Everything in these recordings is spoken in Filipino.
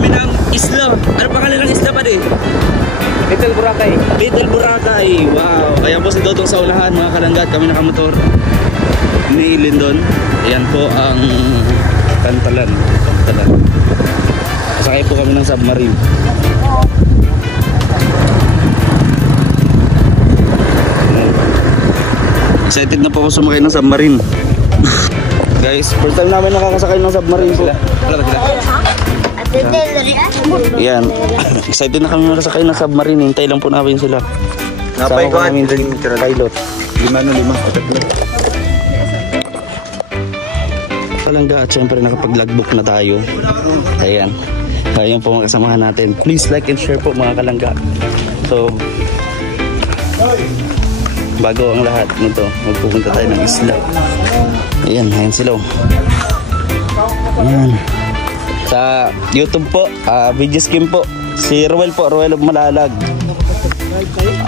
kami ng isla. Ano pangalan ng isla pa din? Little Boracay. Little Boracay. Wow. Ayan po si Dodong sa unahan mga kalangga. Kami nakamotor. Iniilin doon. Ayan po ang Kantalan. Sakay po kami ng submarine. Excited na po ako sumakay ng submarine. Guys, first time namin nakakasakay ng submarine po. Yan. Excited na kami nakasakay ng submarine. Hintay lang po namin sila. Napay ko namin din pilot. 5 o 3. Kalangga at syempre nakapag-logbook na tayo. Ayan. Ayan po mga kasamahan natin. Please like and share po mga kalangga. So, bago ang lahat nito, magpupunta tayo ng isla. Ayan, ayan sila. Ayan. Sa YouTube po, video skim po. Si Ruel po, Ruel of Malalag.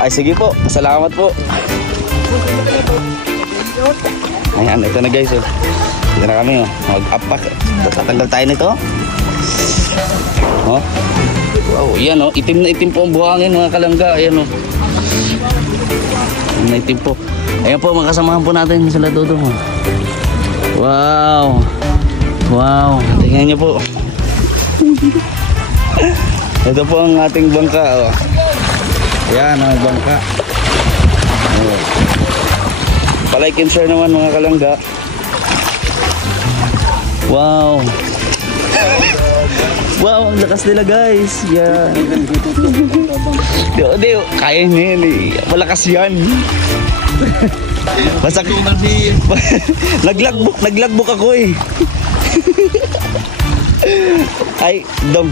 Ay sige po, salamat po. Ayan, ito na guys. Ito na kami. Mag-up-pack. Tatanggal tayo nito. Oh. Wow, yan oh. Itim na itim po ang buhangin mga kalangga. Ayan oh. Itim po. Ayan po, makasamahan po natin sila Dodo. Wow. Wow. Tingnan nyo po. Ito po ang ating bangka. Oh. Ayan ang bangka. Oh. Pa-like and share naman mga kalangga. Wow. Wow, ang lakas nila guys. Yan. Di, kaya niya yan eh. Malakas yan. Masak. Naglagbok ako eh. Ay, dog.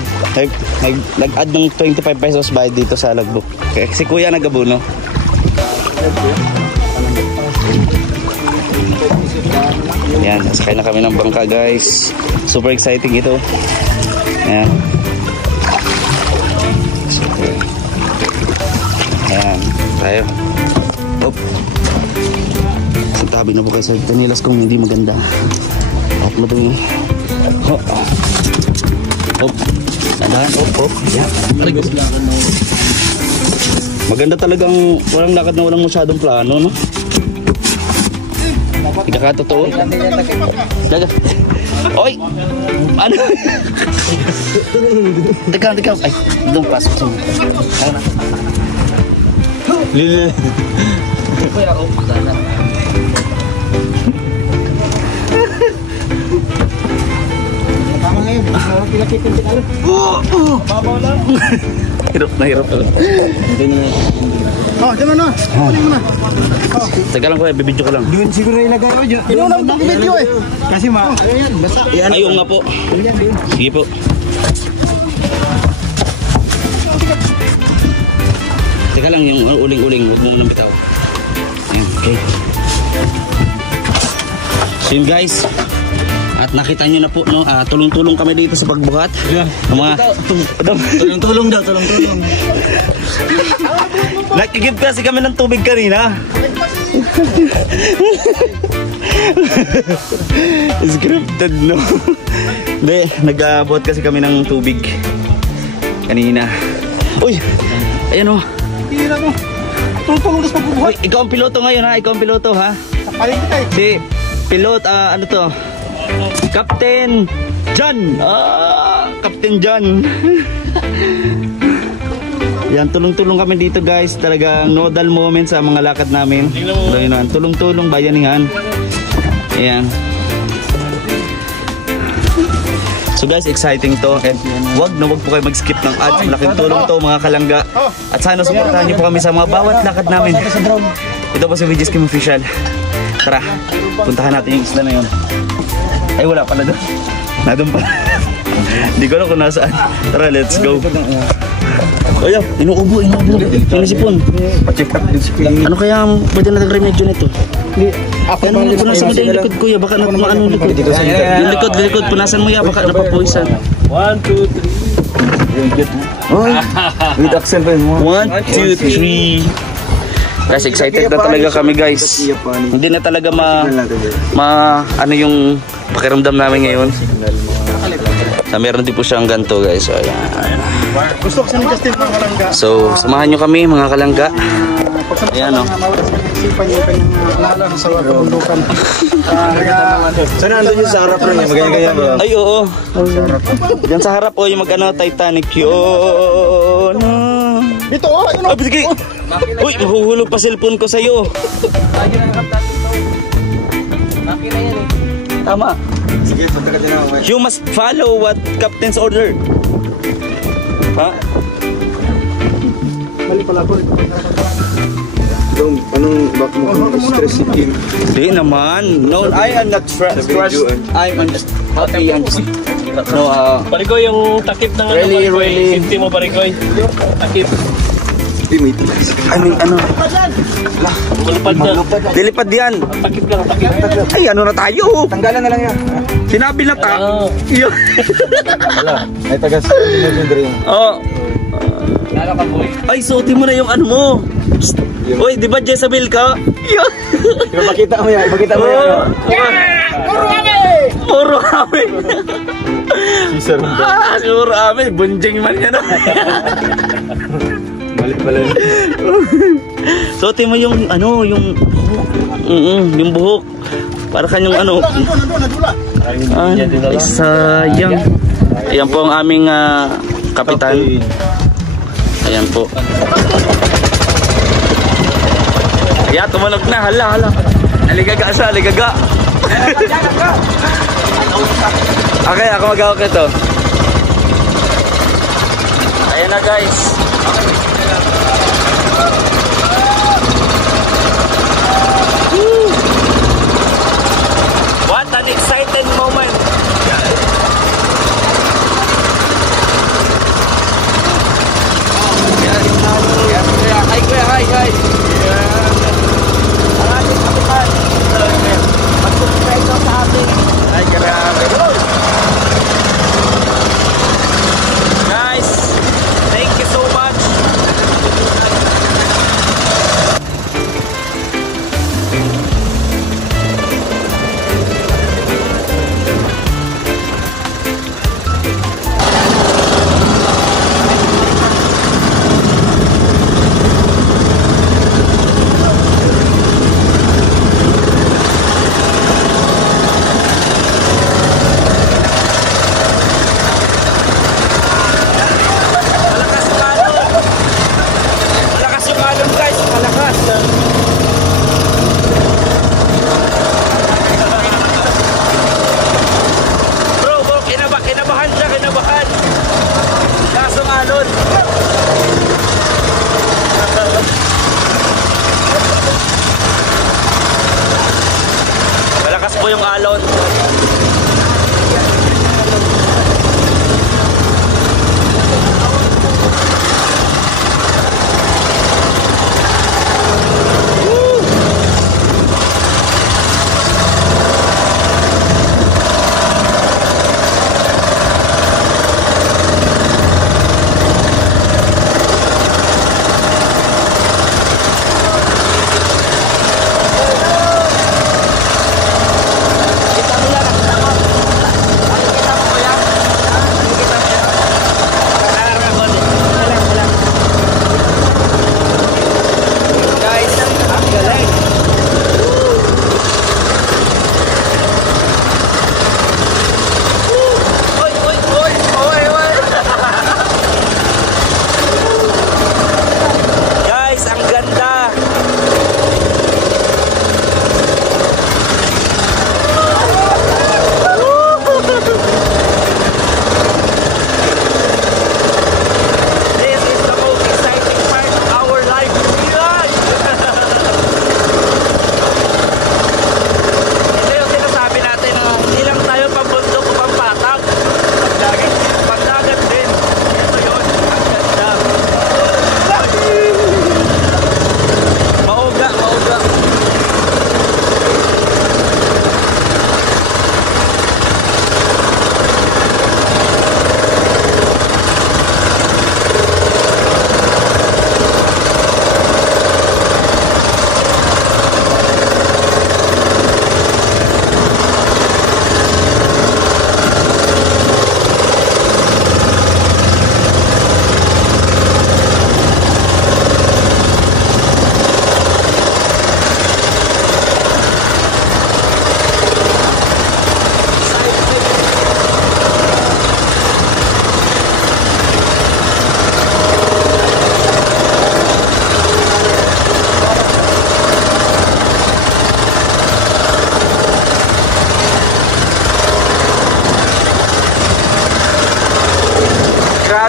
Nag-add ng 25 pesos bayad dito sa logbook. Okay. Si kuya nag-abuno. Yan, sakay na kami ng bangka guys. Super exciting ito. Ayan. Ayan, tayo. Hop. Tabi na po kayo sa kanilas kung hindi maganda. At madumi. Hop. Hop. Tandaan. Hop, hop. Ayan. Maganda talagang walang lakad na walang masyadong plano, no? Ikakatotoo. Daga. Oy! Ano? Teka. Ay, doon pasok sa mga. Kaya na. Lili. Kaya ako, sana. Tama ngayon. Pilakitin din alam. Babaw lang. Hirap na. Oh, dyan na. Teka lang kuya, bibidyo ko lang. Doon siguro ilagay ko dyan. Ino lang itong video eh. Kasi ayan, basta. Ayaw nga po. Sige po. Teka lang, yung uling-uling, huwag mo unang bitaw. Ayan, okay. So yun guys, at nakita nyo na po, no, tulong-tulong kami dito sa pagbuhat. Tulong-tulong daw. Nakikip kasi kami ng tubig kanina. Scripted, no? Hindi, nag-abuhat kasi kami ng tubig kanina. Uy, ayan o. Hira mo. Tulong sa pagbubuhat. Ikaw ang piloto ngayon ha, ikaw ang piloto ha. Paling kita eh. Di, pilot, ano to? Captain John. Captain John. Yan, tulong-tulong kami dito guys. Talagang nodal moment sa mga lakad namin. Tulong-tulong, bayaningan. Ayan. So guys, exciting to. And wag po kayo mag-skip ng ads. Malaking tulong to mga kalangga. At sana supportahan niyo po kami sa mga bawat lakad namin. Ito po si VG Skim Official. Tara, puntahan natin yung isla na yun. Ay, wala pala doon. Nadun pa. Hindi ko alam kung nasaan. Tara, let's go. O yan, inuubo. Yung sipon. Ano kaya pwede natin remedyo nito? Ano mo, punasan mo yung likod kuya. Baka maano yung likod. Yung likod, punasan mo yan. Baka napapoisan. 1, 2, 3. With accent pa yun. 1, 2, 3. Guys, excited na talaga kami guys. Hindi na talaga ano yung pakiramdam namin ngayon. Meron din po siyang ganito guys. So, ayan. Gusto ko sa ni Justin mga kalangga. So, samahan nyo kami mga kalangga. Ayan o. Mawala sa isipan yung kanyang alala sa kabundukan. Sana andun yung sa harap rin. Maganda-ganda ba? Ay, oo. Diyan sa harap o yung mag-ano, Titanic yun. Dito, ayun Ay, sige. Uy, mahuhulog pa cellphone ko sa'yo. Tama. Sige, punta ka din ako. You must follow what captain's order. Ha? Mali pala ko. Anong back mo kung stress si Kim? Di naman. No, I am not stressed. I'm just happy. I'm just... No, Parigoy, yung takip ng Really, really. Safety mo, Parigoy. Takip. Hindi, may tigas. ano? Malupad na. Dilipad yan. Takip lang, takip. Ay, ano na tayo? Tanggalan na lang yan. Sinabi na ta. Yun. Wala. May tagas. Hindi. Oh. Lala ka, boy. Ay, suotin mo na yung ano mo. Uy, di ba Jezabel ka? Yun. Ipakita mo yan. Ipakita mo yan. Puro kami. Caesar. Puro kami. Bunjing man yan. Balik pala yun. Suotin mo yung ano, yung buhok. Yung buhok. Para kanyang ano. Ay, sayang. Ayan po ang aming kapitan. Ayan po. Ayan, tumunog na. Hala. Aligaga siya, aligaga. Okay, ako mag-awak ito. Ayan na guys. Woo! What an exciting moment. Hi, kuya, hi. Mag-subscribe daw sa amin. Ay, grabe. Guys, thank you so much.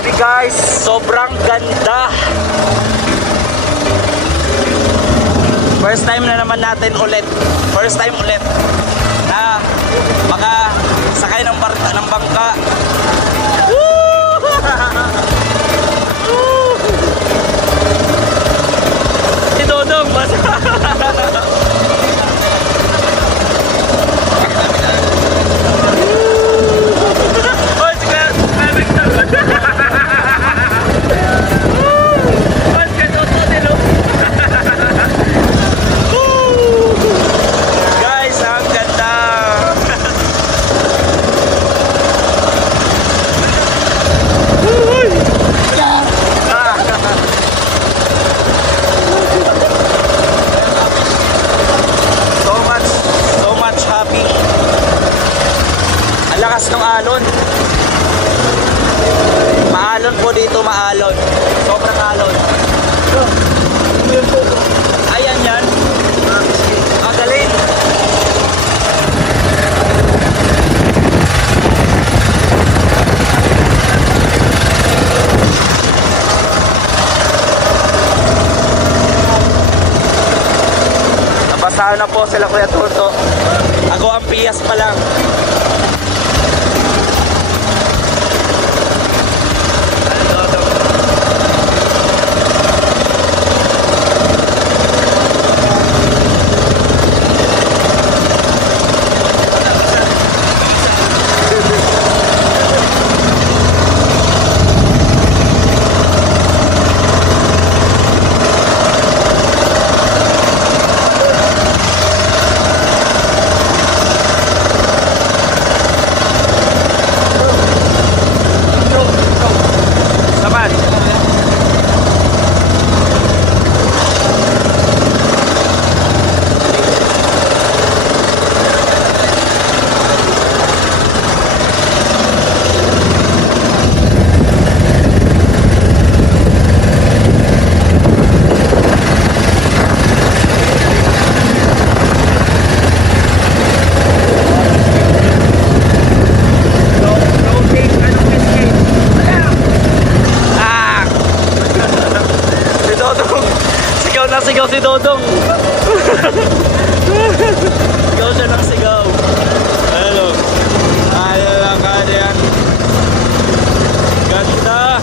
Grabe guys, sobrang ganda. First time na naman natin ulit. First time ulit na makasakay ng bangka. Woo! Si Dodong basta. Lakas ng alon. Maalon po dito, maalon. Sobrang alon. Ayan yan. Ang galing. Nabasahan na po sila Kuya Turto. Ako ang piyas pa lang. Sigaw si Dodong. Sigaw siya ng sigaw. Hello. Ayaw lang ka yan. Ganda.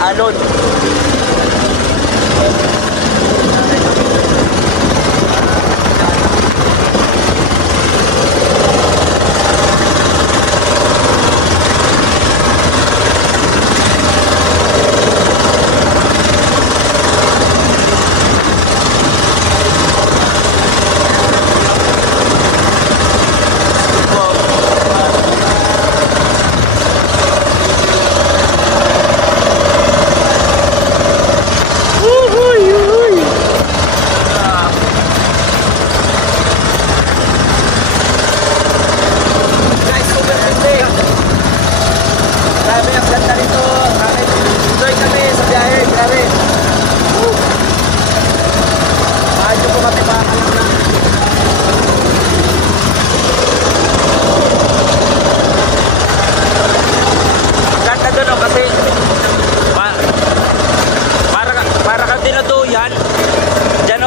alon.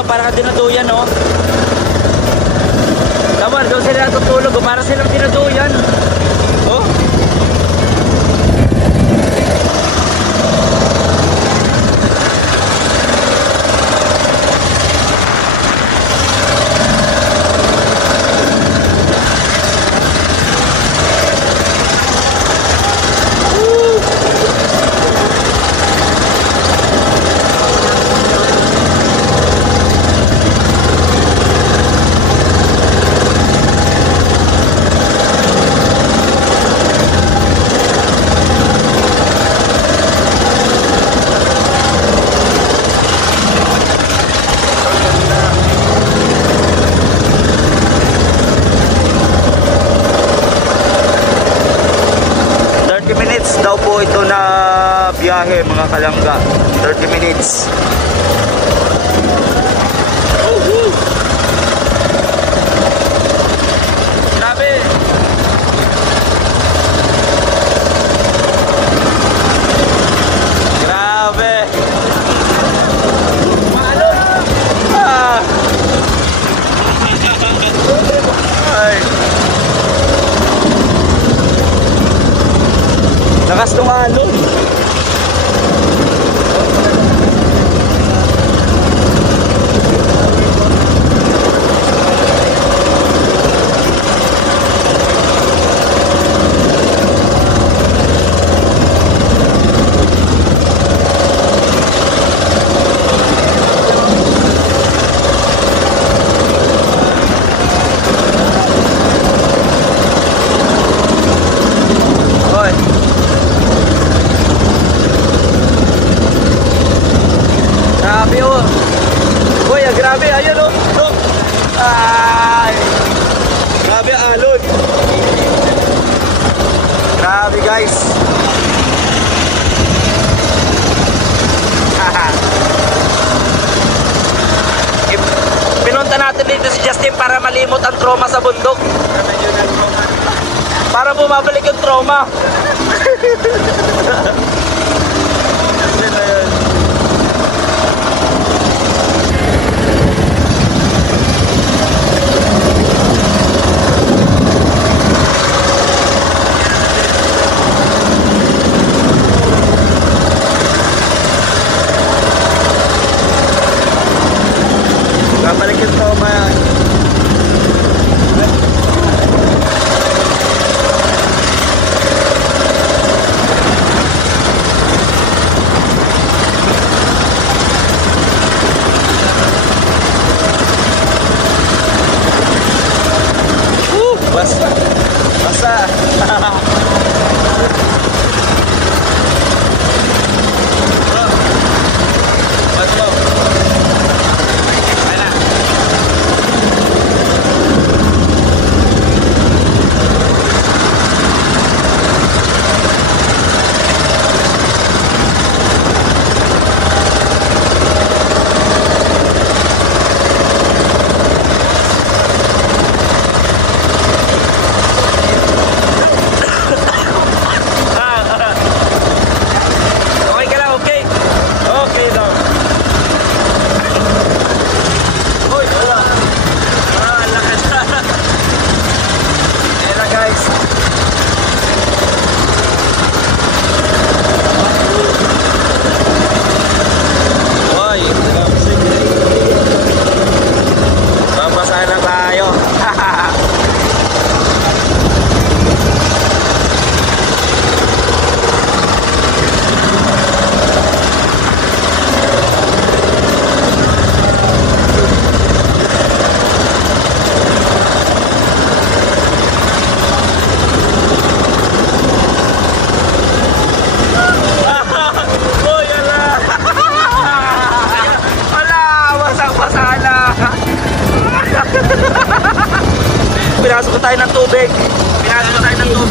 Para ka dinuduyan, no? Tama, doon sila natutulog, para silang dinuduyan. Oh? Daw po ito na biyahe mga kalangga, 30 minutes. Grabe. Grabe. Maalon. Ay. Lakas ng alon. Grabe oh. Boy, grabe ayun oh. Look. Ay. Grabe alon. Grabe guys. Pinunta natin dito si Justin para malimot ang trauma sa bundok. Para bumabalik yung trauma. Babalik yung trauma yan. Basta. Basta.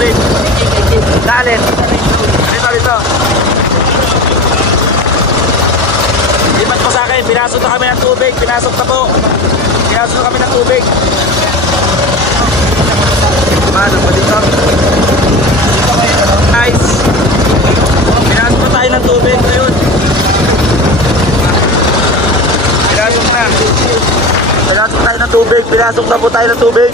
tubig. Dalit. Dito. Lipat po sa akin. Pinasok na kami ng tubig. Pinasok na kami ng tubig. Paano pa dito? Nice. Pinasok na tayo ng tubig ngayon. Pinasok tayo ng tubig. Pinasok na po tayo ng tubig.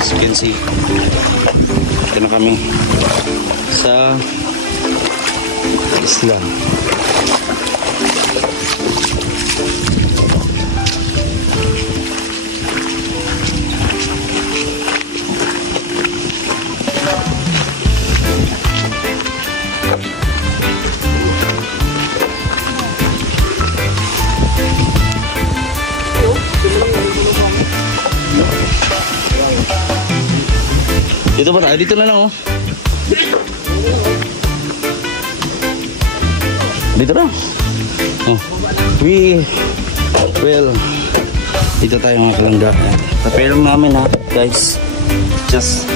As you can see, ito na kami sa isla. Dito ba tayo? Dito na lang, oh. Dito na. Oh. Dito tayo mga kalangga. Tapelong namin, ha, guys. Just.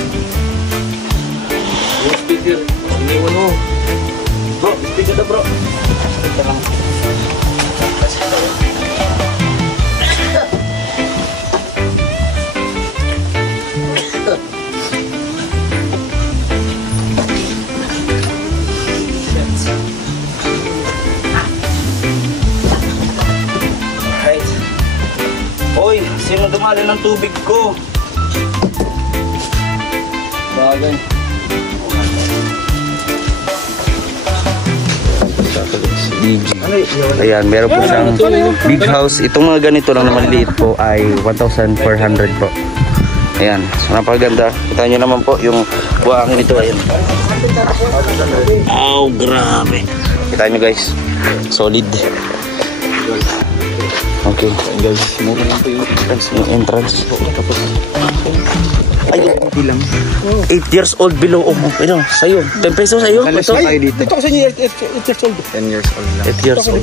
Speaker. Iniwan mo. Bro, speaker na, bro. Dito lang. Hoy, sino dumali ng tubig ko? Bagay. Ayan, meron po siyang big house. Itong mga ganito lang na maliliit po ay 1,400 po. Ayan, so napakaganda. Kita nyo naman po yung buhangin nito. Ayan. Oh, grabe. Kita nyo guys, solid. Okay, guys, muna lang po yung entrance. Tapos, ay, bilang 8 years old below. Oh, pero sa'yo, 10 pesos sa'yo. Ito kasi 8 years old. 10 years old lang. 8 years old.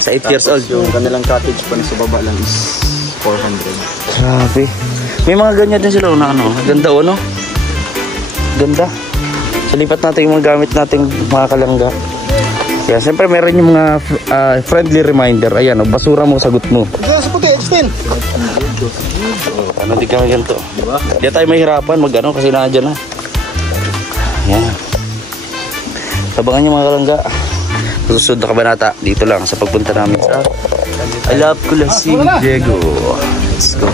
Sa 8 years old. Yung kanilang cottage pa na sa baba lang is 400. Grabe. May mga ganyan din sila na ano. Ganda o, no? Ganda. So, lipat natin yung mga gamit nating mga kalangga. Kaya siyempre meron yung mga friendly reminder. Ayan, o, basura mo, sagot mo. Diyan sa puti, extend. Ano, di kami ganito. Di tayo mahirapan mag-ano kasi nandiyan na. Ayan. Tabangan yung mga kalangga. Susunod na kabanata dito lang sa pagpunta namin sa I Love Kulasing, Diego. Let's go.